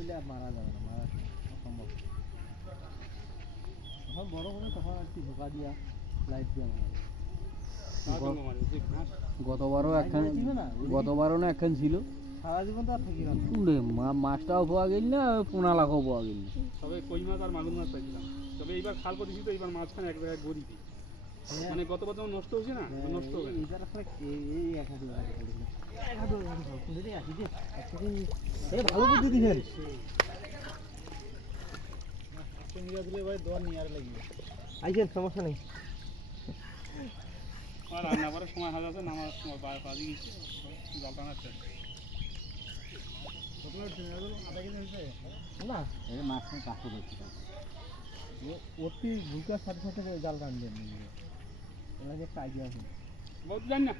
হইলে আর মারা যাবে না, মারা অসম্ভব। তখন বড় হলে তখন আর কি ঢোকা দিয়া লাইট দিয়া মারা গতবারও না একখান ছিল, সারা জীবন তো আর থাকি না। মাছটাও পাওয়া গেল না, পোনা লাখও পাওয়া গেল না। তবে কই মাছ আর মাগুর মাছ পাইছিলাম। তবে এইবার খাল করেছি তো এইবার মাঝখানে এক জায়গায় গড়িবি, মানে গতবার যেমন নষ্ট হয়েছে না, নষ্ট হবে না। এইবার আসলে এই এক হাঁটু ভালো বুদ্ধি দিবেন। নিয়ে দিলে ভাই দোয়ার নিয়ে আর লাগবে। আইছেন, সমস্যা নেই। আর রান্না করার সময় হাজার আছে, নামার সময় বাজি গেছে জল টানাচ্ছে না, এই মাছ নিয়ে কাকু দেখছি অতি ঢুকার সাথে সাথে জাল টানবেন, ওনাকে একটা আইডিয়া আছে। বহুত জানি না